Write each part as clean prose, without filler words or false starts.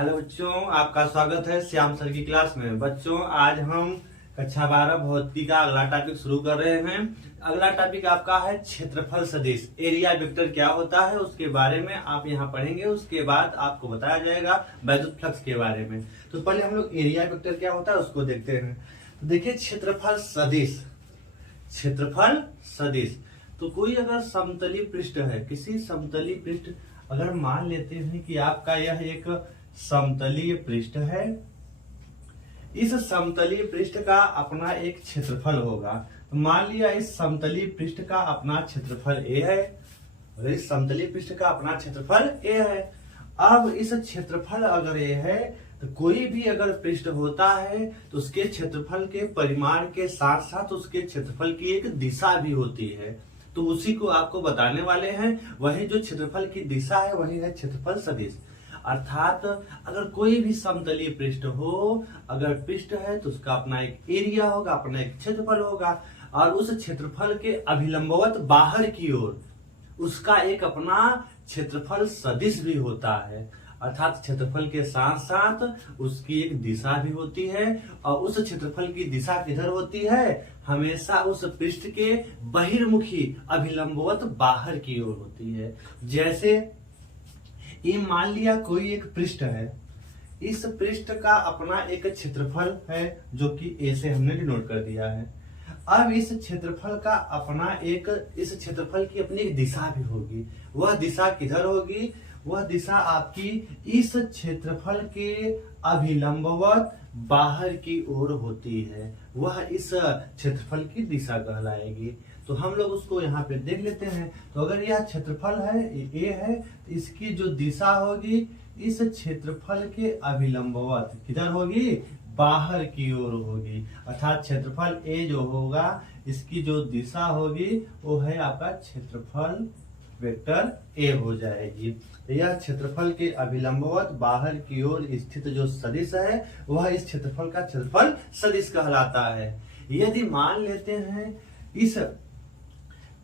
Hello बच्चों, आपका स्वागत है श्याम सर की क्लास में। बच्चों, आज हम कक्षा 12 भौतिकी का अगला टॉपिक शुरू कर रहे हैं। अगला टॉपिक आपका है क्षेत्रफल सदिश। एरिया वेक्टर क्या होता है उसके बारे में आप यहाँ पढ़ेंगे। उसके बाद आपको बताया जाएगा वैद्युत फ्लक्स के बारे में। तो पहले हम लोग एरिया वेक्टर क्या होता है उसको देखते हैं। तो देखिए, क्षेत्रफल सदिश। क्षेत्रफल सदिश तो कोई अगर समतली पृष्ठ है, किसी समतली पृष्ठ, अगर मान लेते हैं कि आपका यह एक समतलीय पृष्ठ है, इस समतलीय पृष्ठ का अपना एक क्षेत्रफल होगा। तो मान लिया इस समतलीय पृष्ठ का अपना क्षेत्रफल ए है और इस समतलीय पृष्ठ का अपना क्षेत्रफल ए है। अब इस क्षेत्रफल अगर ए है तो कोई भी अगर पृष्ठ होता है तो उसके क्षेत्रफल के परिमाण के साथ साथ उसके क्षेत्रफल की एक दिशा भी होती है। तो उसी को आपको बताने वाले हैं। वही जो क्षेत्रफल की दिशा है वही है क्षेत्रफल सदिश। अर्थात अगर कोई भी समतलीय पृष्ठ हो, अगर पृष्ठ है तो उसका अपना एक एरिया होगा, अपना एक क्षेत्रफल होगा और उस क्षेत्रफल के अभिलंबवत बाहर की ओर उसका एक अपना क्षेत्रफल सदिश भी होता है। अर्थात क्षेत्रफल के साथ साथ उसकी एक दिशा भी होती है और उस क्षेत्रफल की दिशा किधर होती है? हमेशा उस पृष्ठ के बहिर्मुखी अभिलंबवत बाहर की ओर होती है। जैसे ये मान लिया कोई एक पृष्ठ है, इस पृष्ठ का अपना एक क्षेत्रफल है जो कि ए से हमने डिनोट कर दिया है। अब इस क्षेत्रफल का अपना एक, इस क्षेत्रफल की अपनी एक दिशा भी होगी। वह दिशा किधर होगी? वह दिशा आपकी इस क्षेत्रफल के अभिलंबवत बाहर की ओर होती है। वह इस क्षेत्रफल की दिशा कहलाएगी। तो हम लोग उसको यहाँ पे देख लेते हैं। तो अगर यह क्षेत्रफल है, ए है, तो इसकी जो दिशा होगी इस क्षेत्रफल के अभिलंबवत किधर होगी? बाहर की ओर होगी। अर्थात क्षेत्रफल ए जो होगा इसकी जो दिशा होगी वो है आपका क्षेत्रफल वेक्टर ए हो जाएगी। यह क्षेत्रफल के अभिलंबवत बाहर की ओर स्थित जो सदिश है वह इस क्षेत्रफल का क्षेत्रफल सदिश कहलाता है। यदि मान लेते हैं इस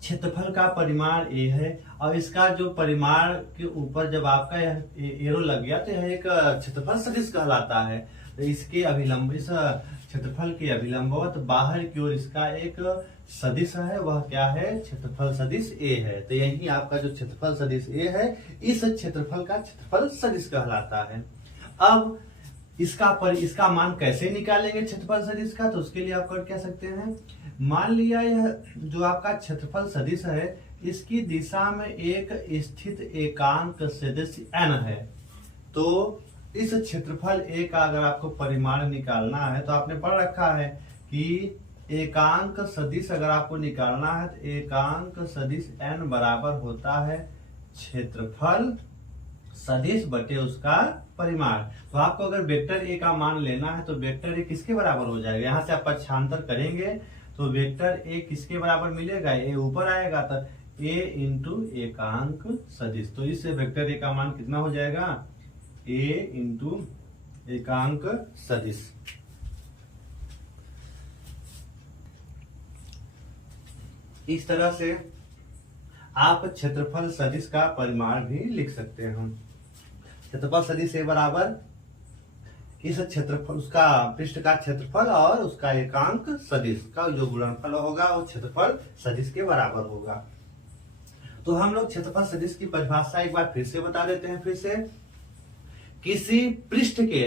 क्षेत्रफल का परिमाण ए है और इसका जो परिमाण के ऊपर जब आपका यह एरो लग गया तो यह एक क्षेत्रफल सदिश कहलाता है। तो इसके अभिलंब, इस क्षेत्रफल के अभिलंबवत बाहर की ओर इसका एक सदिश है, वह क्या है? क्षेत्रफल सदिश ए है। तो यही आपका जो क्षेत्रफल सदिश ए है इस क्षेत्रफल का क्षेत्रफल सदिश कहलाता है। अब इसका मान कैसे निकालेंगे क्षेत्रफल सदिश का? तो उसके लिए आप कर क्या सकते हैं, मान लिया यह जो आपका क्षेत्रफल सदिश है इसकी दिशा में एक स्थित एकांक सदिश n है। तो इस क्षेत्रफल ए का अगर आपको परिमाण निकालना है तो आपने पढ़ रखा है कि एकांक सदिश अगर आपको निकालना है तो एकांक सदिश n बराबर होता है क्षेत्रफल सदिश बटे उसका परिमाण। तो आपको अगर वेक्टर ए का मान लेना है तो वेक्टर ए किसके बराबर हो जाएगा? यहाँ से आप पक्षांतर करेंगे तो वेक्टर ए किसके बराबर मिलेगा? ए ऊपर आएगा तो ए इंटू एकांक सदिश। तो इस वेक्टर ए का मान कितना हो जाएगा? ए इंटू एकांक सदिश। इस तरह से आप क्षेत्रफल सदिश का परिमाण भी लिख सकते हैं। क्षेत्रफल सदिश ए बराबर इस क्षेत्रफल, उसका पृष्ठ का क्षेत्रफल और उसका एकांक सदिश का जो गुणनफल होगा वो क्षेत्रफल सदिश के बराबर होगा। तो हम लोग क्षेत्रफल सदिश की परिभाषा एक बार फिर से बता देते हैं। फिर से, किसी पृष्ठ के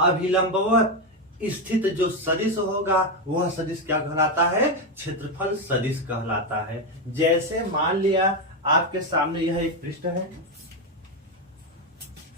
अभिलंबवत स्थित जो सदिश होगा वह सदिश क्या कहलाता है? क्षेत्रफल सदिश कहलाता है। जैसे मान लिया आपके सामने यह एक पृष्ठ है,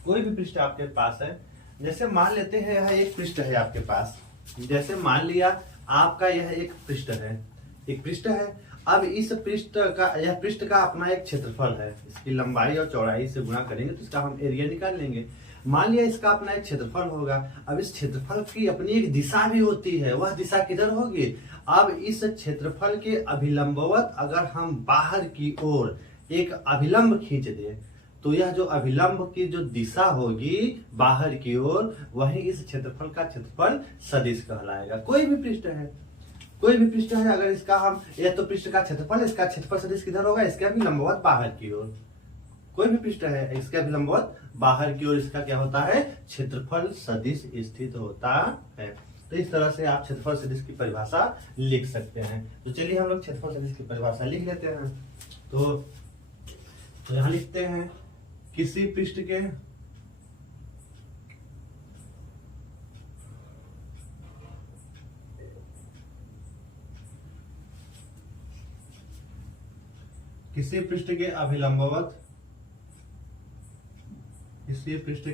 कोई भी पृष्ठ आपके पास है। जैसे मान लेते हैं यह एक पृष्ठ है आपके पास। जैसे मान लिया आपका यह एक पृष्ठ है, एक पृष्ठ है। अब इस पृष्ठ का, यह पृष्ठ का अपना एक क्षेत्रफल है। इसकी लंबाई और चौड़ाई से गुणा करेंगे तो इसका हम एरिया निकाल लेंगे। मान लिया इसका अपना एक क्षेत्रफल होगा। अब इस क्षेत्रफल की अपनी एक दिशा भी होती है। वह दिशा किधर होगी? अब इस क्षेत्रफल के अभिलंबवत अगर हम बाहर की ओर एक अभिलंब खींच दें तो यह जो अभिलंब की जो दिशा होगी बाहर की ओर वही इस क्षेत्रफल का क्षेत्रफल सदिश कहलाएगा। कोई भी पृष्ठ है, कोई भी पृष्ठ है, अगर इसका हम, यह तो पृष्ठ का क्षेत्रफल, इसका क्षेत्रफल सदिश किधर होगा? इसके अभिलंबवत बाहर की ओर। कोई भी पृष्ठ है, इसका भी लंबवत बाहर की ओर इसका क्या होता है, क्षेत्रफल सदिश स्थित होता है। तो इस तरह से आप क्षेत्रफल सदिश की परिभाषा लिख सकते हैं। तो चलिए हम लोग क्षेत्रफल सदिश की परिभाषा लिख लेते हैं। तो यहां लिखते हैं किसी पृष्ठ के किसी पृष्ठ के अभिलंबवत किसी पृष्ठ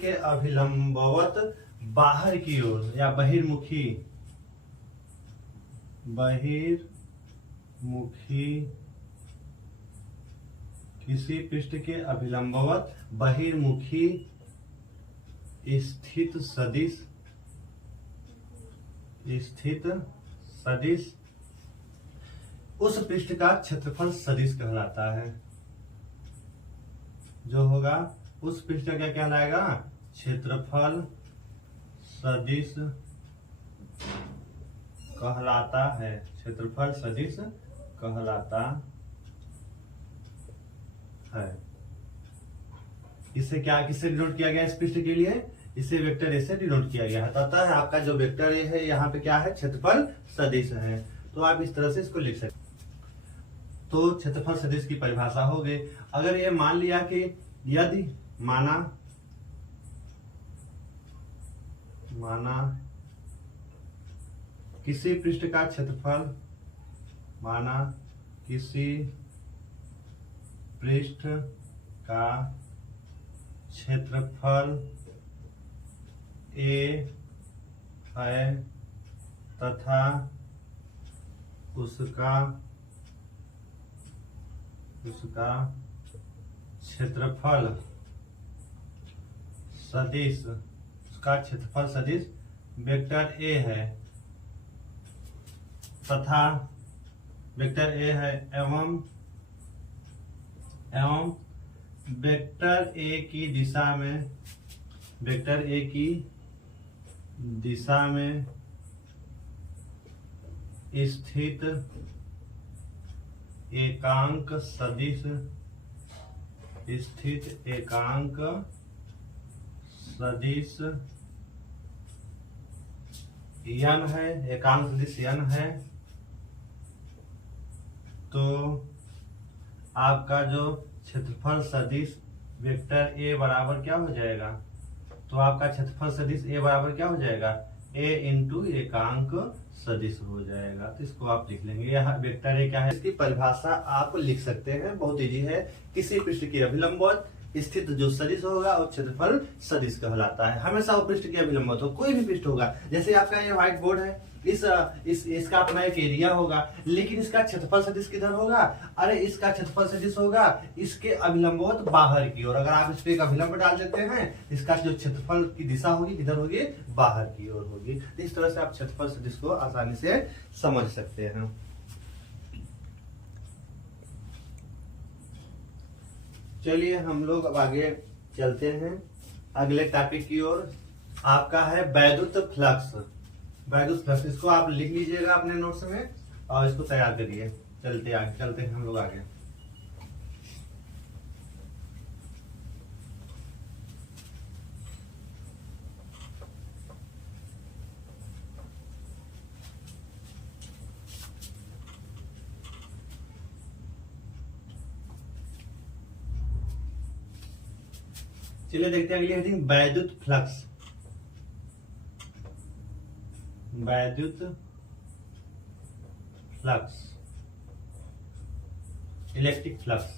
के अभिलंबवत बाहर की ओर या बहिर्मुखी किसी पृष्ठ के अभिलंबवत बहिर्मुखी स्थित सदिश उस पृष्ठ का क्षेत्रफल सदिश कहलाता है। जो होगा उस पृष्ठ का क्या कहलाएगा, क्षेत्रफल सदिश कहलाता है। क्षेत्रफल सदिश कहलाता है। इसे क्या किससे डिनोट किया गया, इस पृष्ठ के लिए इसे वेक्टर ए से डिनोट किया गया है। तो अतः आपका जो वेक्टर ए है यहाँ पे क्या है, क्षेत्रफल सदिश है। तो आप इस तरह से इसको लिख सकते। तो क्षेत्रफल सदिश की परिभाषा हो गई। अगर ये मान लिया कि यदि माना किसी पृष्ठ का क्षेत्रफल ए है तथा उसका क्षेत्रफल सदिश वेक्टर ए है एवं वेक्टर ए की दिशा में स्थित एकांक सदिश यन है, एकांक सदिश यन है, तो आपका जो क्षेत्रफल सदिश वेक्टर ए बराबर क्या हो जाएगा, तो आपका क्षेत्रफल सदिश ए बराबर क्या हो जाएगा, ए इंटू एकांक सदिश हो जाएगा। तो इसको आप लिख लेंगे। यहाँ वेक्टर ए क्या है, इसकी परिभाषा आप लिख सकते हैं, बहुत इजी है। किसी पृष्ठ के अभिलंबवत स्थित जो सदिश होगा और क्षेत्रफल सदिश कहलाता है। हमेशा वो पृष्ठ के अभिलंबवत हो, कोई भी पृष्ठ होगा। जैसे आपका ये व्हाइट बोर्ड है, इसका अपना एक एरिया होगा, लेकिन इसका क्षेत्रफल सदिश किधर होगा, अरे इसका क्षेत्रफल सदिश होगा इसके अभिलंबवत बाहर की ओर। अगर आप इस पे एक अभिलंब डाल देते हैं, इसका जो क्षेत्रफल की दिशा होगी किधर होगी, बाहर की ओर होगी। तो इस तरह से आप क्षेत्रफल सदिश को आसानी से समझ सकते हैं। चलिए हम लोग अब आगे चलते हैं अगले टॉपिक की ओर। आपका है वैद्युत फ्लक्स। इसको आप लिख लीजिएगा अपने नोट्स में और इसको तैयार करिए। चलते हैं हम लोग आगे। चलिए देखते हैं अगली हेडिंग, वैद्युत फ्लक्स। Electric flux.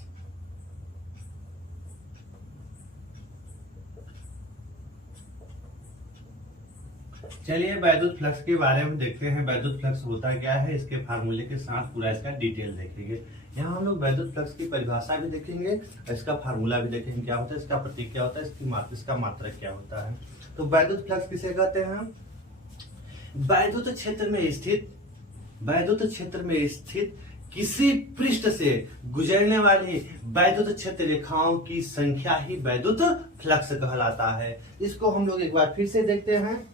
चलिए वैद्युत फ्लक्स के बारे में देखते हैं। वैद्युत फ्लक्स होता क्या है, इसके फार्मूले के साथ पूरा इसका डिटेल देखेंगे। यहाँ हम लोग वैद्युत फ्लक्स की परिभाषा भी देखेंगे, इसका फार्मूला भी देखेंगे क्या होता है, इसका प्रतीक क्या होता है, इसका मात्रक क्या होता है। तो वैद्युत फ्लक्स किसे कहते हैं, वैद्युत क्षेत्र में स्थित किसी पृष्ठ से गुजरने वाली वैद्युत क्षेत्र रेखाओं की संख्या ही वैद्युत फ्लक्स कहलाता है। इसको हम लोग एक बार फिर से देखते हैं।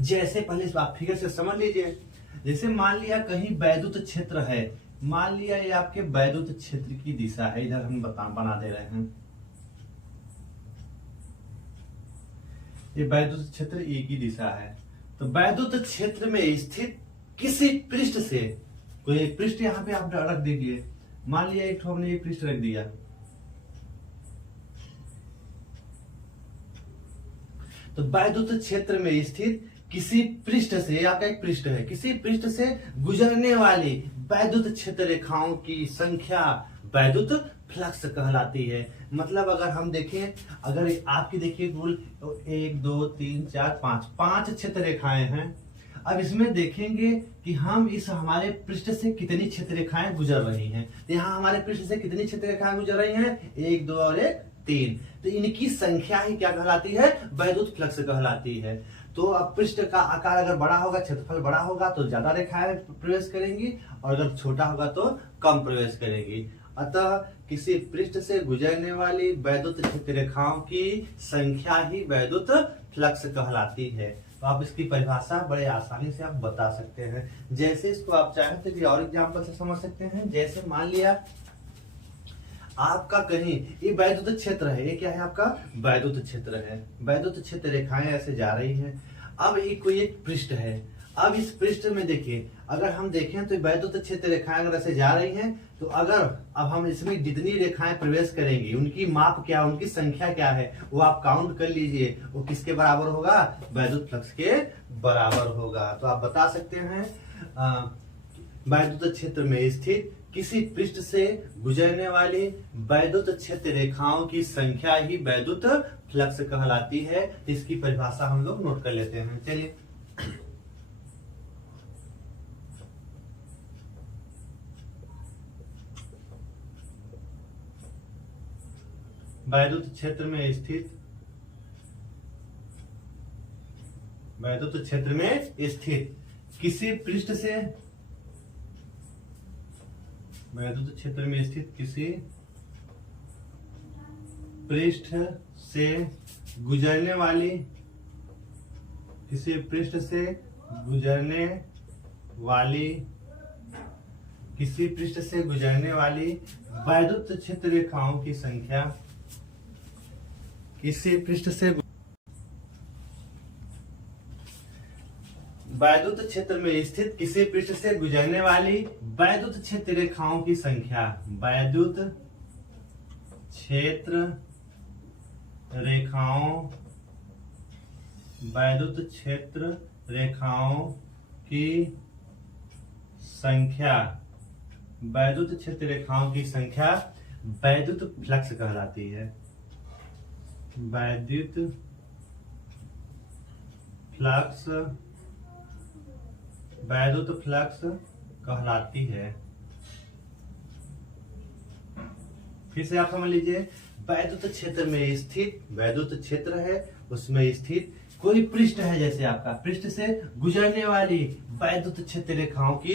जैसे पहले इस बात फिगर से समझ लीजिए, जैसे मान लिया कहीं वैद्युत क्षेत्र है, मान लिया ये आपके वैद्युत क्षेत्र की दिशा है, इधर हम बना दे रहे हैं, ये वैद्युत क्षेत्र ए की दिशा है। तो वैद्युत क्षेत्र में स्थित किसी पृष्ठ से, कोई एक पृष्ठ यहाँ पे आप रख दीजिए, मान लिया एक हमने ये पृष्ठ रख दिया, तो वैद्युत क्षेत्र में स्थित किसी पृष्ठ से, आपका एक पृष्ठ है, किसी पृष्ठ से गुजरने वाली वैद्युत क्षेत्र रेखाओं की संख्या वैद्युत फ्लक्स कहलाती है। मतलब अगर हम देखें, अगर आपकी देखिए कुल 1 2 3 4 5 क्षेत्र रेखाएं हैं। अब इसमें देखेंगे कि हम इस हमारे पृष्ठ से कितनी क्षेत्र रेखाएं गुजर रही हैं। तो यहाँ हमारे पृष्ठ से कितनी क्षेत्र रेखाएं गुजर रही हैं, 1 2 और 1 3। तो इनकी संख्या ही क्या कहलाती है, वैद्युत फ्लक्स कहलाती है। तो अब पृष्ठ का आकार अगर बड़ा होगा, क्षेत्रफल बड़ा होगा तो ज्यादा रेखाएं प्रवेश करेंगी, और अगर छोटा होगा तो कम प्रवेश करेंगी। अतः किसी पृष्ठ से गुजरने वाली वैद्युत क्षेत्र रेखाओं की संख्या ही वैद्युत फ्लक्स कहलाती है। तो आप इसकी परिभाषा बड़े आसानी से आप बता सकते हैं। जैसे इसको आप चाहें तो और एग्जाम्पल से समझ सकते हैं। जैसे मान लिया आपका कहीं ये वैद्युत क्षेत्र है, ये क्या है आपका वैद्युत क्षेत्र है, वैद्युत क्षेत्र रेखाएं ऐसे जा रही हैं। अब ये कोई एक पृष्ठ है, अब इस पृष्ठ में देखिए, अगर हम देखें तो वैद्युत क्षेत्र रेखाएं अगर ऐसे जा रही हैं, तो अगर अब हम इसमें जितनी रेखाएं प्रवेश करेंगी उनकी माप क्या, उनकी संख्या क्या है, वो आप काउंट कर लीजिए, वो किसके बराबर होगा, वैद्युत फ्लक्स के बराबर होगा। तो आप बता सकते हैं वैद्युत क्षेत्र में स्थित किसी पृष्ठ से गुजरने वाली वैद्युत क्षेत्र रेखाओं की संख्या ही वैद्युत फ्लक्स कहलाती है। इसकी परिभाषा हम लोग नोट कर लेते हैं। चलिए, वैद्युत क्षेत्र में स्थित, वैद्युत क्षेत्र में स्थित किसी पृष्ठ से, वैद्युत क्षेत्र में स्थित किसी पृष्ठ से गुजरने वाली, किसी पृष्ठ से गुजरने वाली, किसी पृष्ठ से गुजरने वाली वैद्युत क्षेत्र रेखाओं की संख्या, किसी पृष्ठ से वैद्युत क्षेत्र में स्थित किसी पृष्ठ से गुजरने वाली वैद्युत क्षेत्र रेखाओं की संख्या, वैद्युत क्षेत्र रेखाओं, वैद्युत क्षेत्र रेखाओं की संख्या, वैद्युत क्षेत्र रेखाओं की संख्या वैद्युत फ्लक्स कहलाती है, वैद्युत फ्लक्स, वैद्युत फ्लक्स कहलाती है। फिर से आप समझ लीजिए, वैद्युत क्षेत्र में स्थित, वैद्युत क्षेत्र है उसमें स्थित कोई पृष्ठ है, जैसे आपका पृष्ठ से गुजरने वाली वैद्युत क्षेत्र रेखाओं की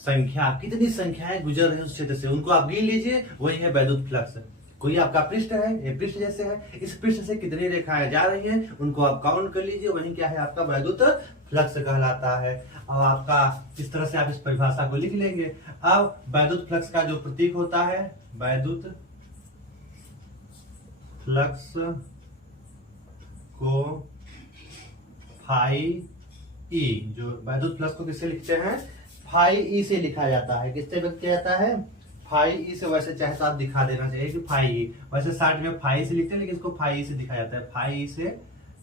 संख्या, कितनी संख्याएं गुजर रही है उस क्षेत्र से, उनको आप गिन लीजिए, वही है वैद्युत फ्लक्स। कोई आपका पृष्ठ है, ये पृष्ठ जैसे है, इस पृष्ठ से कितनी रेखाएं जा रही हैं उनको आप काउंट कर लीजिए, वही क्या है आपका वैद्युत फ्लक्स कहलाता है। अब आपका इस तरह से आप इस परिभाषा को लिख लेंगे। अब वैद्युत फ्लक्स का जो प्रतीक होता है, वैद्युत फ्लक्स को फाई ई, जो वैद्युत फ्लक्स को किससे लिखते हैं, फाई ई से लिखा जाता है। किससे व्यक्त किया जाता है, फाई ई से। वैसे चाहे तो आप दिखा देना चाहिए कि फाई ई, वैसे शार्ट में फाई से लिखते हैं लेकिन इसको फाई ई से दिखाया जाता है, फाई ई से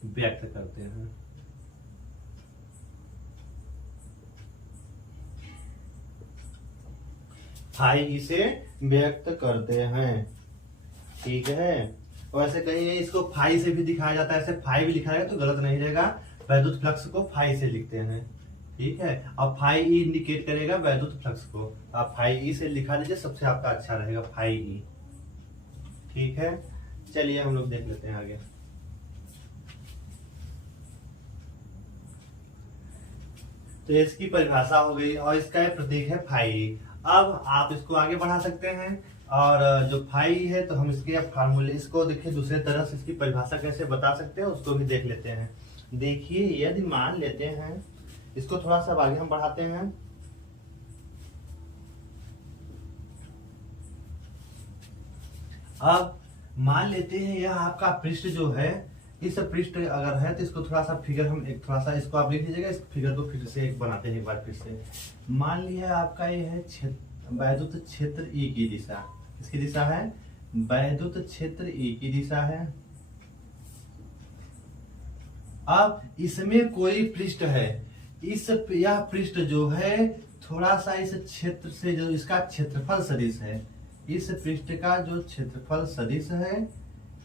व्यक्त करते हैं। फाई ई से व्यक्त करते हैं, ठीक है। वैसे कहीं इसको फाई से भी दिखाया जाता है, ऐसे फाई भी लिखा जाएगा तो गलत नहीं रहेगा, वैद्युत फ्लक्स को फाई से लिखते हैं, ठीक है। अब फाई ई इंडिकेट करेगा वैद्युत फ्लक्स को, आप फाई ई से लिखा दीजिए, सबसे आपका अच्छा रहेगा फाई ई, ठीक है। चलिए हम लोग देख लेते हैं आगे। तो इसकी परिभाषा हो गई और इसका प्रतीक है फाई ई। अब आप इसको आगे बढ़ा सकते हैं, और जो फाई है तो हम इसके फार्मूले, इसको देखिए दूसरे तरह से इसकी परिभाषा कैसे बता सकते हैं उसको भी देख लेते हैं। देखिए यदि मान लेते हैं इसको थोड़ा सा आगे हम बढ़ाते हैं। अब मान लेते हैं यह आपका पृष्ठ जो है, इस पृष्ठ अगर है तो इसको थोड़ा सा फिगर हम एक थोड़ा सा इसको आप लिख लीजिएगा। इस फिगर को फिर से एक बनाते हैं एक बार फिर से। मान लिया आपका ये है वैद्युत क्षेत्र ई की दिशा। किसकी दिशा है? वैद्युत क्षेत्र ई की दिशा है। अब इसमें कोई पृष्ठ है, यह पृष्ठ जो है थोड़ा सा इस क्षेत्र से जो इसका क्षेत्रफल सदिश है, इस पृष्ठ का जो क्षेत्रफल सदिश है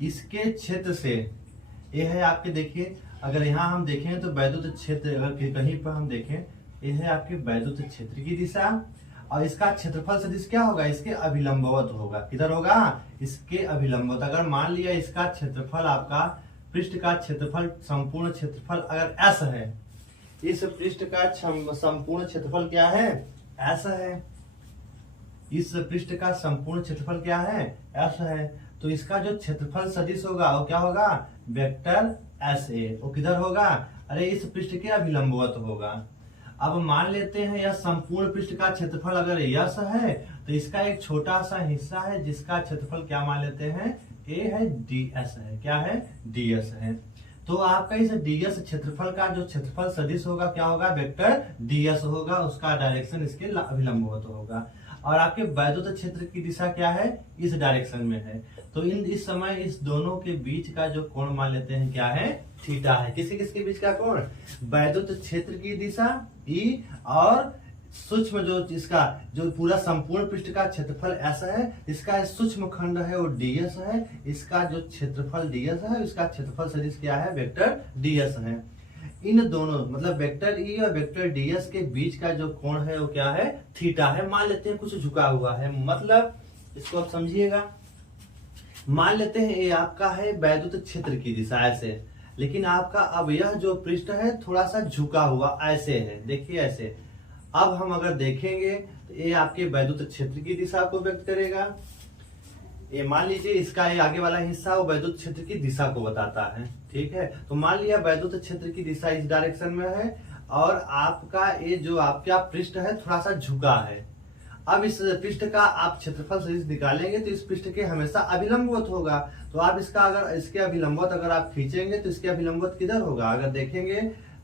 इसके क्षेत्र से यह है आपके, देखिए अगर यहाँ हम देखें तो वैद्युत क्षेत्र, अगर कहीं पर हम देखें यह है आपके वैद्युत क्षेत्र की दिशा, और इसका क्षेत्रफल सदिश क्या होगा? इसके अभिलंबवत होगा। किधर होगा? इसके अभिलंबवत। अगर मान लिया इसका क्षेत्रफल आपका पृष्ठ का क्षेत्रफल, संपूर्ण क्षेत्रफल अगर s है, इस पृष्ठ का संपूर्ण क्षेत्रफल क्या है? s है। इस पृष्ठ का संपूर्ण क्षेत्रफल क्या है? s है। तो इसका जो क्षेत्रफल सदिश होगा वो क्या होगा? Vector SA। वो किधर होगा? अरे इस पृष्ठ के अभिलंबवत होगा। अब मान लेते हैं यह संपूर्ण पृष्ठ का क्षेत्रफल अगर यस है तो इसका एक छोटा सा हिस्सा है जिसका क्षेत्रफल क्या मान लेते हैं? A है, DS है। क्या है? DS है। तो आपका इस DS क्षेत्रफल का जो क्षेत्रफल सदिश होगा क्या होगा? वेक्टर DS होगा। उसका डायरेक्शन इसके अभिलंबवत होगा। और आपके वैद्युत क्षेत्र की दिशा क्या है? इस डायरेक्शन में है। तो इस समय इस दोनों के बीच का जो कोण मान लेते हैं क्या है? थीटा है। किसके किसके बीच का कोण? वैद्युत क्षेत्र की दिशा E और सूक्ष्म जो इसका जो पूरा संपूर्ण पृष्ठ का क्षेत्रफल S है, इसका सूक्ष्म खंड है वो DS है। इसका जो क्षेत्रफल DS है, इसका क्षेत्रफल सदिश क्या है? वेक्टर DS है। इन दोनों मतलब वेक्टर ई और वेक्टर डीएस के बीच का जो कोण है वो क्या है? थीटा है। मान लेते हैं कुछ झुका हुआ है, मतलब इसको आप समझिएगा। मान लेते हैं ये आपका है वैद्युत क्षेत्र की दिशा ऐसे, लेकिन आपका अब यह जो पृष्ठ है थोड़ा सा झुका हुआ ऐसे है। देखिए ऐसे। अब हम अगर देखेंगे तो ये आपके वैद्युत क्षेत्र की दिशा को व्यक्त करेगा। ये मान लीजिए इसका ये आगे वाला हिस्सा वो वैद्युत क्षेत्र की दिशा को बताता है। ठीक है, तो मान लिया वैद्युत क्षेत्र की दिशा इस डायरेक्शन में है और आपका ये जो आपका पृष्ठ है थोड़ा सा झुका है। अब इस पृष्ठ का आप क्षेत्रफल सदिश निकालेंगे तो इस पृष्ठ के हमेशा अभिलंबवत होगा। तो आप इसका अगर इसके अभिलंबवत अगर आप खींचेंगे तो इसके अभिलंबवत किधर होगा? अगर देखेंगे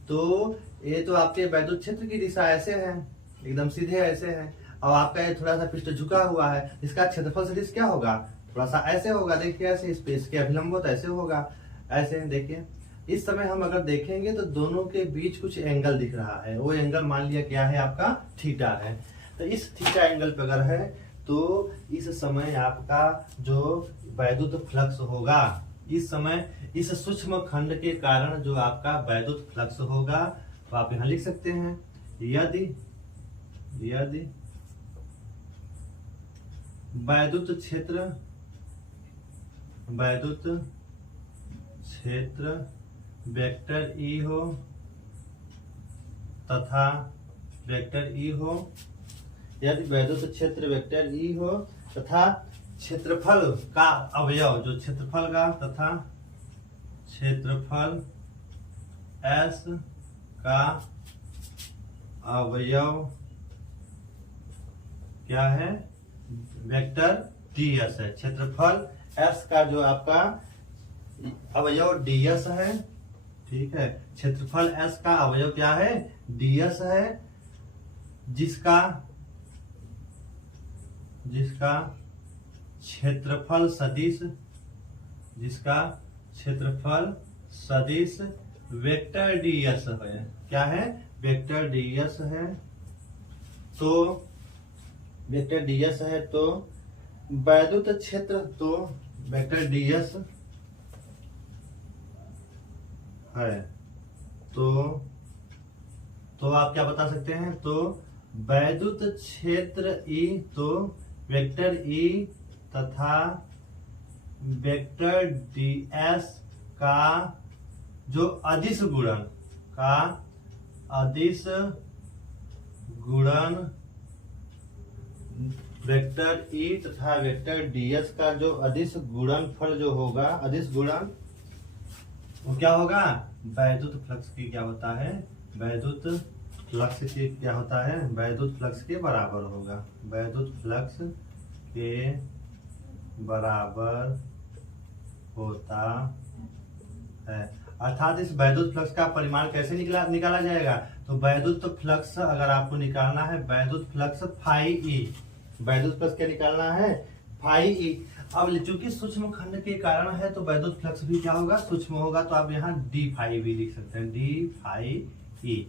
तो ये तो आपके वैद्युत क्षेत्र की दिशा ऐसे है, एकदम सीधे ऐसे है, और आपका ये थोड़ा सा पृष्ठ झुका हुआ है। इसका क्षेत्रफल सदिश क्या होगा? थोड़ा सा ऐसे होगा। देखिए ऐसे, इस पे इसके अभिलंबवत ऐसे होगा, ऐसे। देखिए इस समय हम अगर देखेंगे तो दोनों के बीच कुछ एंगल दिख रहा है। वो एंगल मान लिया क्या है? आपका थीटा है। तो इस थीटा एंगल पे अगर है तो इस समय आपका जो वैद्युत फ्लक्स होगा, इस समय इस सूक्ष्म खंड के कारण जो आपका वैद्युत फ्लक्स होगा तो आप यहां लिख सकते हैं, यदि वैद्युत क्षेत्र वेक्टर ई हो तथा वेक्टर ई हो, यदि वैद्युत क्षेत्र वेक्टर ई हो तथा क्षेत्रफल का अवयव जो क्षेत्रफल का तथा क्षेत्रफल S का अवयव क्या है? वेक्टर DS है। क्षेत्रफल S का जो आपका अवयव DS है। ठीक है, क्षेत्रफल S का अवयव क्या है? DS है, जिसका क्षेत्रफल सदिश वेक्टर DS है। क्या है? वेक्टर DS है। तो वेक्टर DS है तो वैद्युत क्षेत्र तो वेक्टर DS है। तो आप क्या बता सकते हैं? तो वैद्युत क्षेत्र E तो वेक्टर E तथा वेक्टर DS का जो अदिश गुणन वेक्टर E तथा वेक्टर DS का जो अदिश गुणनफल जो होगा, अदिश गुणन, वो क्या होगा? वैद्युत फ्लक्स की क्या होता है? वैद्युत फ्लक्स के क्या होता है, वैद्युत फ्लक्स के बराबर होगा, वैद्युत फ्लक्स के बराबर होता है। अर्थात इस वैद्युत फ्लक्स का परिमाण कैसे निकाला जाएगा, तो वैद्युत फ्लक्स अगर आपको निकालना है, वैद्युत फ्लक्स फाई ई, वैद्युत फ्लक्स क्या निकालना है, फाई ई। अब चूंकि सूक्ष्म खंड के कारण है तो वैद्युत फ्लक्स भी क्या होगा, सूक्ष्म होगा, तो आप यहाँ डी फाई भी लिख सकते हैं, d phi E,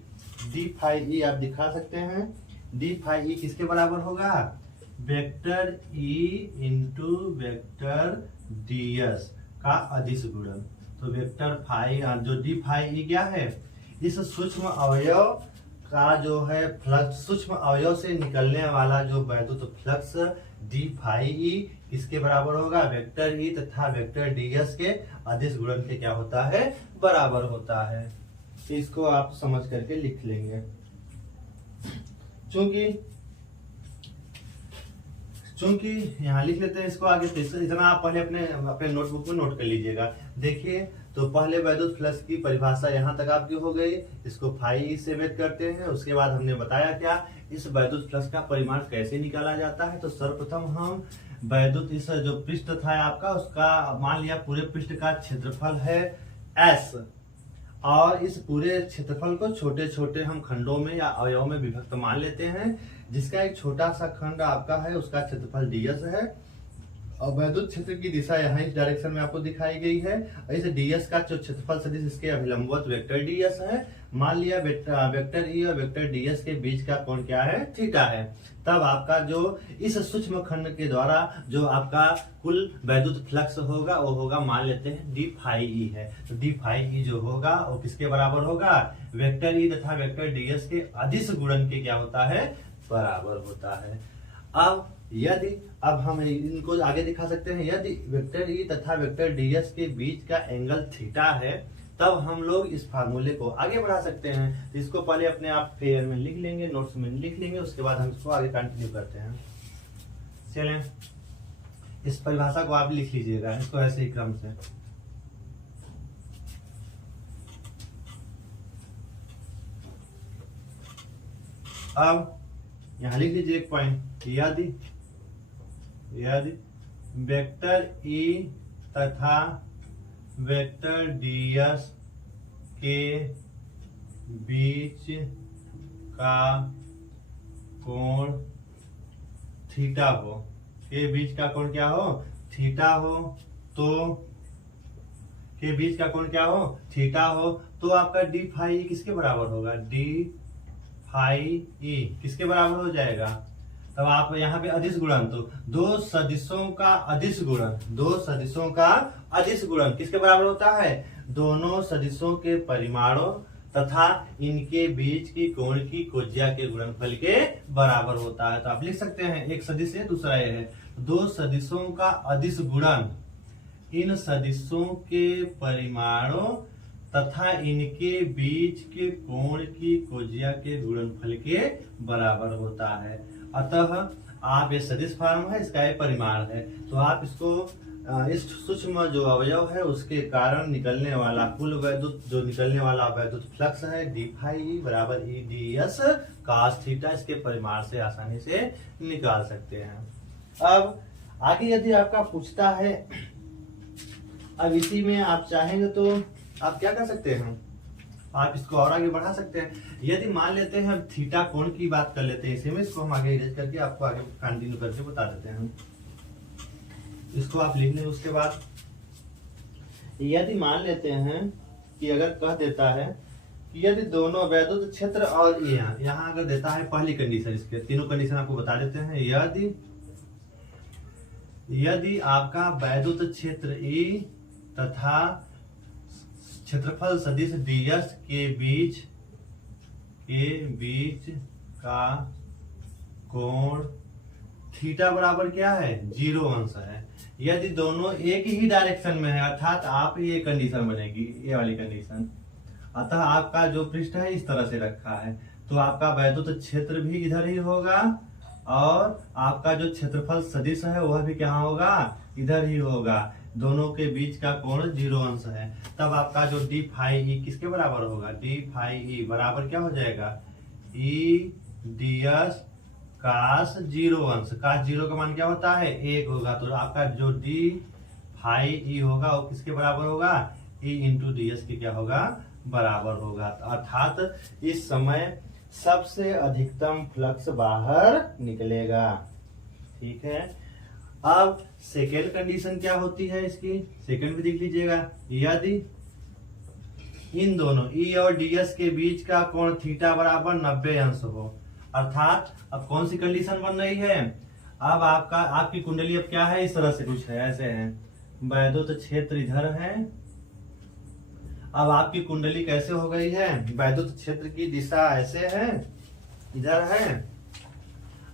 d phi E आप दिखा सकते हैं। डी फाई ई किसके बराबर होगा, vector E into vector DS का अदिश गुणन। तो वेक्टर फाई जो डी फाई ई क्या है, इस सूक्ष्म अवयव का जो है फ्लक्स, सूक्ष्म अवयव से निकलने वाला जो वैद्युत फ्लक्स डी फाई ई किसके बराबर होगा, वेक्टर ई तथा वेक्टर डीएस के अदिश गुणन के क्या होता है, बराबर होता है। तो इसको आप समझ करके लिख लेंगे। चूंकि यहाँ लिख लेते हैं इसको आगे, इतना आप पहले अपने नोटबुक में नोट कर लीजिएगा। देखिए तो पहले वैद्युत फ्लक्स की परिभाषा यहाँ तक आपकी हो गई, इसको फाई से व्यक्त करते हैं। उसके बाद हमने बताया क्या, इस वैद्युत फ्लक्स का परिमाण कैसे निकाला जाता है। तो सर्वप्रथम हम वैद्युत, इस जो पृष्ठ था आपका, उसका मान लिया पूरे पृष्ठ का क्षेत्रफल है S, और इस पूरे क्षेत्रफल को छोटे छोटे हम खंडों में या अवयव में विभक्त मान लेते हैं, जिसका एक छोटा सा खंड आपका है, उसका क्षेत्रफल ds है, और वैद्युत क्षेत्र की दिशा यहाँ इस डायरेक्शन में आपको दिखाई गई है। इसे ds का जो क्षेत्रफल सदिश इसके अभिलंबवत वेक्टर ds है। मान लिया वेक्टर ई और वेक्टर ds के बीच का कोण क्या है, थीटा है। तब आपका जो इस सूक्ष्म खंड के द्वारा जो आपका कुल वैद्युत फ्लक्स होगा वो होगा, मान लेते हैं डी फाई ई है। तो डी फाई ई जो होगा वो किसके बराबर होगा, वेक्टर ई तथा वेक्टर ds के अदिश गुणन के क्या होता है, बराबर होता है। अब हम इनको आगे दिखा सकते हैं, यदि वेक्टर ई तथा वेक्टर ds के बीच का एंगल थीटा है, तब हम लोग इस फार्मूले को आगे बढ़ा सकते हैं। तो इसको पहले अपने आप फेयर में लिख लेंगे, नोट्स में लिख लेंगे, उसके बाद हम इसको आगे कंटिन्यू करते हैं। चलें, इस परिभाषा को आप लिख लीजिएगा, इसको ऐसे ही क्रम से। अब यहां लिख लीजिए एक पॉइंट, यदि वेक्टर ई तथा वेक्टर ds के बीच का कोण थीटा हो, के बीच का कोण क्या हो, थीटा हो, तो के बीच का कोण क्या हो, थीटा हो, तो आपका डी फाई ई किसके बराबर होगा, डी फाई ई किसके बराबर हो जाएगा। तब आप यहाँ पे अदिश गुणन, तो दो सदिशों का अदिश गुणन किसके बराबर होता है, दोनों सदिशों के परिमाणों तथा इनके बीच की कोण की कोज्या के गुणनफल के बराबर होता है। तो आप लिख सकते हैं, एक सदिश है, दूसरा ये है, दो सदिशों का अदिश गुणन इन सदिशों के परिमाणों तथा इनके बीच के कोण की कोज्या के गुणनफल के बराबर होता है। अतः आप ये सदिश फॉर्म है, इसका ये परिमाण है। तो आप इसको इस सूक्ष्म जो अवयव है उसके कारण निकलने वाला कुल वैद्युत, जो निकलने वाला वैद्युत फ्लक्स है, डी फाई बराबर E d S cos theta, इसके परिमाण से आसानी से निकाल सकते हैं। अब आगे यदि आपका पूछता है, अब इसी में आप चाहेंगे तो आप क्या कर सकते हैं, आप इसको और आगे बढ़ा सकते हैं। यदि मान लेते हैं, अब थीटा कोण की बात कर लेते हैं, इसी में इसको हम आगे इरेज करके आपको आगे कंटिन्यू करके बता देते हैं। इसको आप लिख लें। उसके बाद यदि मान लेते हैं कि अगर कह देता है कि यदि दोनों वैद्युत क्षेत्र और यहाँ अगर देता है पहली कंडीशन, इसके तीनों कंडीशन आपको बता देते हैं। यदि आपका वैद्युत क्षेत्र E तथा क्षेत्रफल सदिश ds के बीच का कोण थीटा बराबर क्या है, 0 अंश है। यदि दोनों एक ही डायरेक्शन में है, अर्थात आप ये कंडीशन बनेगी, ये वाली कंडीशन, अतः आपका जो पृष्ठ है इस तरह से रखा है, तो आपका वैद्युत क्षेत्र भी इधर ही होगा और आपका जो क्षेत्रफल सदिश है वह भी क्या होगा, इधर ही होगा। दोनों के बीच का कोण 0 अंश है। तब आपका जो डी फाई ई किसके बराबर होगा, डी फाई ई बराबर क्या हो जाएगा, ई डी एस कास 0 अंश। कास 0 का मान क्या होता है 1 होगा, तो आपका जो डी फाई ई होगा वो किसके बराबर होगा ई इंटू डी एस के क्या होगा बराबर होगा। अर्थात इस समय सबसे अधिकतम फ्लक्स बाहर निकलेगा। ठीक है, अब सेकेंड कंडीशन क्या होती है इसकी, सेकेंड भी देख लीजिएगा। यदि इन दोनों ई और डी एस के बीच का कोण थीटा बराबर 90 अंश हो, अर्थात अब कौन सी कंडीशन बन रही है, अब आपकी कुंडली अब क्या है, इस तरह से कुछ है, ऐसे है, वैद्युत क्षेत्र इधर है। अब आपकी कुंडली कैसे हो गई है, वैद्युत क्षेत्र की दिशा ऐसे है, इधर है।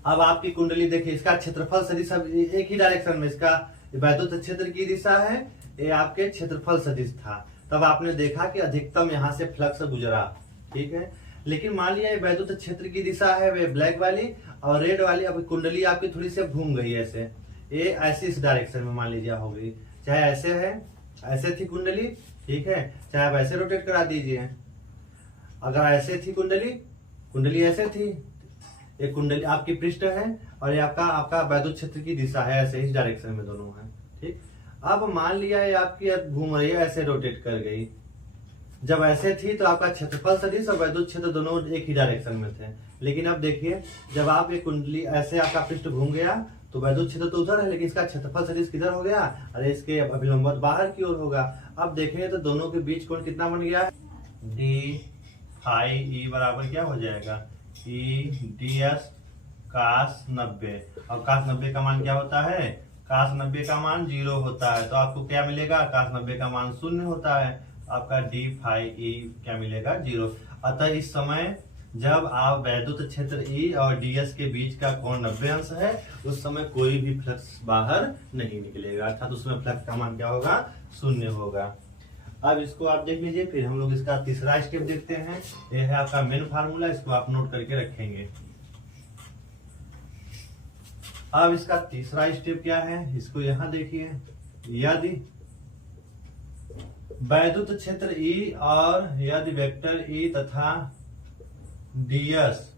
अब आपकी कुंडली देखिए, इसका क्षेत्रफल सदिश सब एक ही डायरेक्शन में, इसका वैद्युत क्षेत्र की दिशा है, ये आपके क्षेत्रफल सदिश था। तब आपने देखा कि अधिकतम यहाँ से फ्लक्स गुजरा। ठीक है, लेकिन मान लिया ये वैद्युत क्षेत्र की दिशा है वे ब्लैक वाली, और रेड वाली अब कुंडली आपकी थोड़ी सी घूम गई ऐसे, ये ऐसी इस डायरेक्शन में मान लीजिए हो गई, चाहे ऐसे है, ऐसे थी कुंडली, ठीक है, चाहे आप ऐसे रोटेट करा दीजिए। अगर ऐसे थी कुंडली ऐसे थी, एक कुंडली आपकी पृष्ठ है और ये आपका वैद्युत क्षेत्र की दिशा है, ऐसे इस डायरेक्शन में दोनों है। ठीक, अब मान लिया ये आपकी घूम रही है, ऐसे रोटेट कर गई। जब ऐसे थी तो आपका क्षेत्रफल सदिश और वैद्युत क्षेत्र दोनों एक ही डायरेक्शन में थे। लेकिन अब देखिए, जब आप ये कुंडली ऐसे आपका पृष्ठ घूम गया तो वैद्युत क्षेत्र तो उधर है, लेकिन इसका क्षेत्रफल सदिश किधर हो गया, अरे इसके अभिलंबवत बाहर की ओर होगा। अब देखें तो दोनों के बीच कोण कितना बन गया, डी फाई ई बराबर क्या हो जाएगा, ई डी एस कास 90। और कास 90 का मान क्या होता है, कास 90 का मान 0 होता है, तो आपको क्या मिलेगा, कास 90 का मान 0 होता है, आपका डी फाई ई क्या मिलेगा 0। अतः इस समय जब आप वैद्युत क्षेत्र ई और डीएस के बीच का कोण 90 अंश है, उस समय कोई भी फ्लक्स बाहर नहीं निकलेगा, अर्थात उसमें फ्लक्स का मान क्या होगा 0 होगा। अब इसको आप देख लीजिए, फिर हम लोग इसका तीसरा स्टेप देखते हैं। यह है आपका मेन फार्मूला, इसको आप नोट करके रखेंगे। अब इसका तीसरा स्टेप क्या है, इसको यहां देखिए। यदि वैद्युत क्षेत्र ई और यदि वेक्टर ई तथा डीएस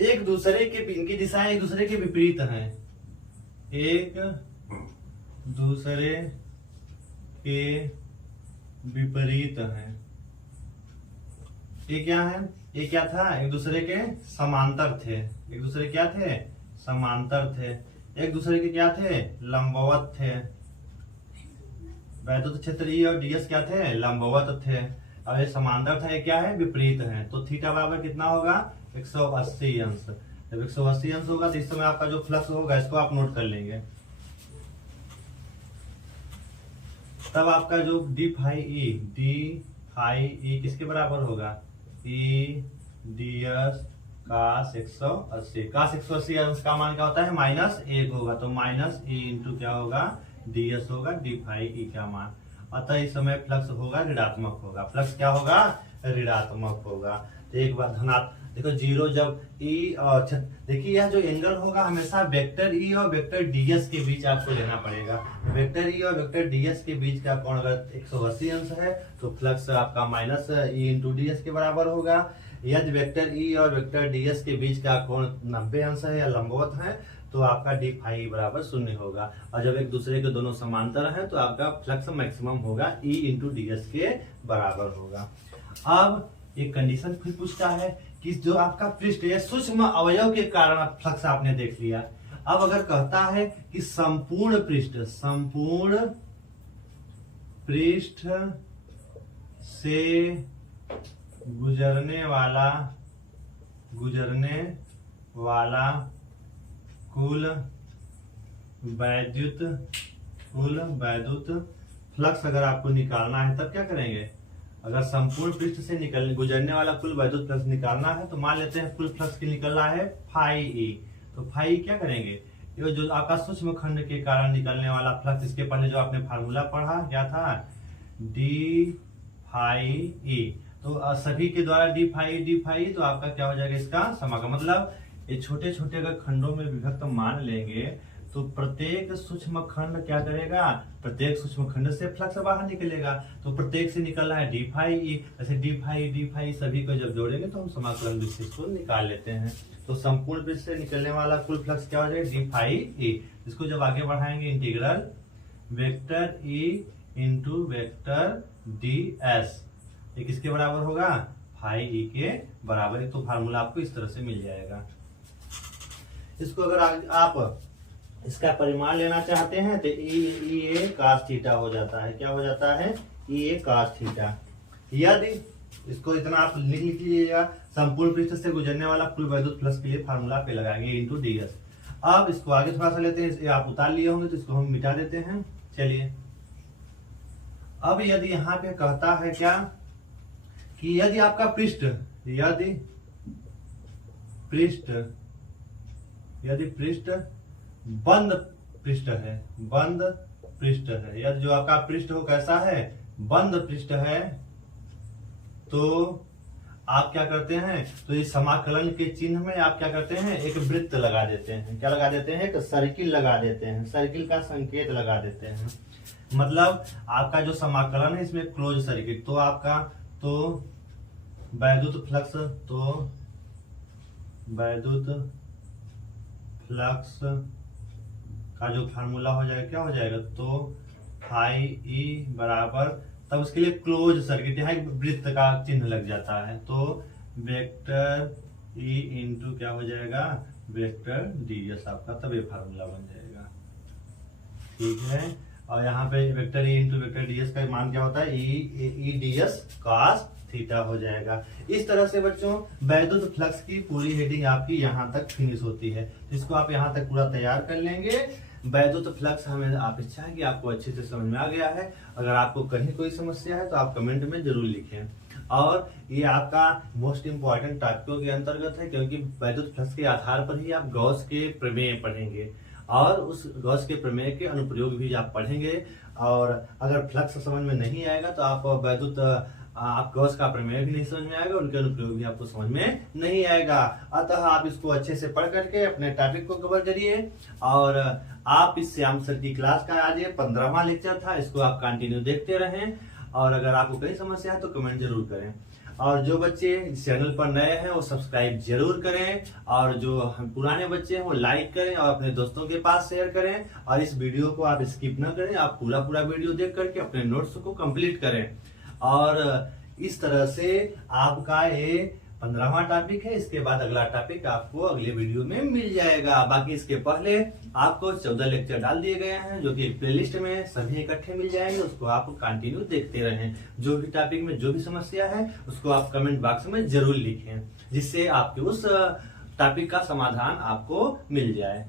एक दूसरे के, इनकी दिशाएं एक दूसरे के विपरीत हैं, एक दूसरे के विपरीत हैं। ये क्या है, ये क्या था, एक दूसरे के समांतर थे, एक दूसरे क्या थे, समांतर थे, एक दूसरे के क्या थे, लंबवत थे। वैद्युत क्षेत्र ई और डीएस क्या थे, लंबवत थे, और ये समांतर था, ये क्या है, विपरीत है। तो थीटा बराबर कितना होगा 180 अंश। जब 180 अंश होगा तो इस समय आपका जो फ्लक्स होगा इसको आप नोट कर लेंगे। तब आपका जो डी फाई ई किसके बराबर होगा, ई डी एस कास 180। कास 180 अंश का मान क्या होता है, -1 होगा, तो माइनस ई इंटू क्या होगा डी एस होगा डी फाई ई का मान। अतः इस समय फ्लक्स होगा ऋणात्मक होगा, फ्लक्स क्या होगा ऋणात्मक होगा। तो एक बार धनात्मक देखो, 0 जब ई और देखिए यह जो एंगल होगा हमेशा वेक्टर ई और वेक्टर डीएस के बीच आपको लेना पड़ेगा। वेक्टर ई और वेक्टर डीएस के बीच का कोण अगर 180 अंश है तो फ्लक्स आपका माइनस ई इंटू डीएस के बराबर होगा। यदि वेक्टर ई और वेक्टर डीएस के बीच का कोण 90 अंश है या लंबवत है तो आपका डी फाई बराबर 0 होगा। और जब एक दूसरे के दोनों समांतर है तो आपका फ्लक्स मैक्सिमम होगा ई इंटू डीएस के बराबर होगा। अब एक कंडीशन फिर पूछता है कि जो आपका पृष्ठ है सूक्ष्म अवयव के कारण फ्लक्स आपने देख लिया। अब अगर कहता है कि संपूर्ण पृष्ठ से गुजरने वाला कुल वैद्युत फ्लक्स अगर आपको निकालना है तब क्या करेंगे, अगर संपूर्ण पृष्ठ से गुजरने वाला कुल वैद्युत फ्लक्स निकालना है तो मान लेते हैं कुल फ्लक्स की निकलना है फाई ई। तो फाई क्या करेंगे, ये जो आपका सूक्ष्म खंड के कारण निकलने वाला फ्लक्स, इसके पहले जो आपने फार्मूला पढ़ा क्या था, डी फाई ई। तो सभी के द्वारा डी फाई तो आपका क्या हो जाएगा इसका समाकलन। मतलब ये छोटे छोटे अगर खंडों में विभक्त मान लेंगे तो प्रत्येक सूक्ष्म खंड क्या करेगा, प्रत्येक सूक्ष्म खंड से फ्लक्स बाहर निकलेगा। तो प्रत्येक से निकल रहा है डी फाई ई, ऐसे डी फाई सभी को जब जोड़ेंगे तो हम समाकलन विशेष को निकाल लेते हैं। तो संपूर्ण पृष्ठ से निकलने वाला कुल फ्लक्स क्या हो जाएगा, डी फाई ई। इसको जब आगे बढ़ाएंगे integral vector E into vector D S, ये किसके बराबर होगा, फाई ई के बराबर है। तो फार्मूला आपको इस तरह से मिल जाएगा। इसको अगर आप इसका परिमाण लेना चाहते हैं तो ई ए कास थीटा हो जाता है। क्या हो जाता है, ई ए कास थीटा। यदि इसको इतना आप लिख लीजिएगा, संपूर्ण पृष्ठ से गुजरने वाला कुल वैद्युत फ्लक्स के लिए फार्मूला पे लगाएंगे इंटू डी एस। अब इसको आगे थोड़ा सा लेते हैं, आप उतार लिए होंगे तो इसको हम मिटा देते हैं। चलिए अब यदि यहाँ पे कहता है क्या कि यदि आपका पृष्ठ यदि पृष्ठ बंद पृष्ठ है, यदि जो आपका पृष्ठ हो कैसा है, बंद पृष्ठ है, तो आप क्या करते हैं, तो इस समाकलन के चिन्ह में आप क्या करते हैं, एक वृत्त लगा देते हैं। क्या लगा देते हैं, एक सर्किल लगा देते हैं, सर्किल का संकेत लगा देते हैं। मतलब आपका जो समाकलन है इसमें क्लोज सर्किट, तो आपका तो वैद्युत फ्लक्स का जो फार्मूला हो जाएगा, क्या हो जाएगा, तो फाई ई बराबर, तब उसके लिए क्लोज सर्किट, यहाँ एक वृत्त का चिन्ह लग जाता है, तो वेक्टर ई इंटू क्या हो जाएगा, वेक्टर डी एस आपका, तब ये फार्मूला बन जाएगा। ठीक है, और यहाँ पे vector E into vector D S का मान क्या होता है, ई डी एस कॉस थीटा हो जाएगा। इस तरह से बच्चों वैद्युत फ्लक्स की पूरी हेडिंग आपकी यहाँ तक फिनिश होती है। इसको आप यहाँ तक पूरा तैयार कर लेंगे। वैद्युत फ्लक्स हमें आप इच्छा है कि आपको अच्छे से समझ में आ गया है। अगर आपको कहीं कोई समस्या है तो आप कमेंट में जरूर लिखें। और ये आपका मोस्ट इंपॉर्टेंट टॉपिकों के अंतर्गत है, क्योंकि वैद्युत फ्लक्स के आधार पर ही आप गॉस के प्रमेय पढ़ेंगे और उस गॉस के प्रमेय के अनुप्रयोग भी आप पढ़ेंगे। और अगर फ्लक्स समझ में नहीं आएगा तो आप गॉस का प्रमेय भी नहीं समझ में आएगा, उनके अनुप्रयोग भी आपको समझ में नहीं आएगा। अतः आप इसको अच्छे से पढ़ करके अपने टॉपिक को कवर करिए। और आप इस श्याम सर की क्लास का आज ये 15वां लेक्चर था, इसको आप कंटिन्यू देखते रहें। और अगर आपको कोई समस्या है तो कमेंट जरूर करें। और जो बच्चे इस चैनल पर नए हैं वो सब्सक्राइब जरूर करें, और जो हम पुराने बच्चे हैं वो लाइक करें और अपने दोस्तों के पास शेयर करें। और इस वीडियो को आप स्किप न करें, आप पूरा वीडियो देख करके अपने नोट्स को कंप्लीट करें। और इस तरह से आपका ये 15वां टॉपिक है। इसके बाद अगला टॉपिक आपको अगले वीडियो में मिल जाएगा। बाकी इसके पहले आपको 14 लेक्चर डाल दिए गए हैं, जो कि एक प्लेलिस्ट में सभी इकट्ठे मिल जाएंगे। उसको आप कंटिन्यू देखते रहें। जो भी टॉपिक में जो भी समस्या है उसको आप कमेंट बॉक्स में जरूर लिखें, जिससे आपके उस टॉपिक का समाधान आपको मिल जाए।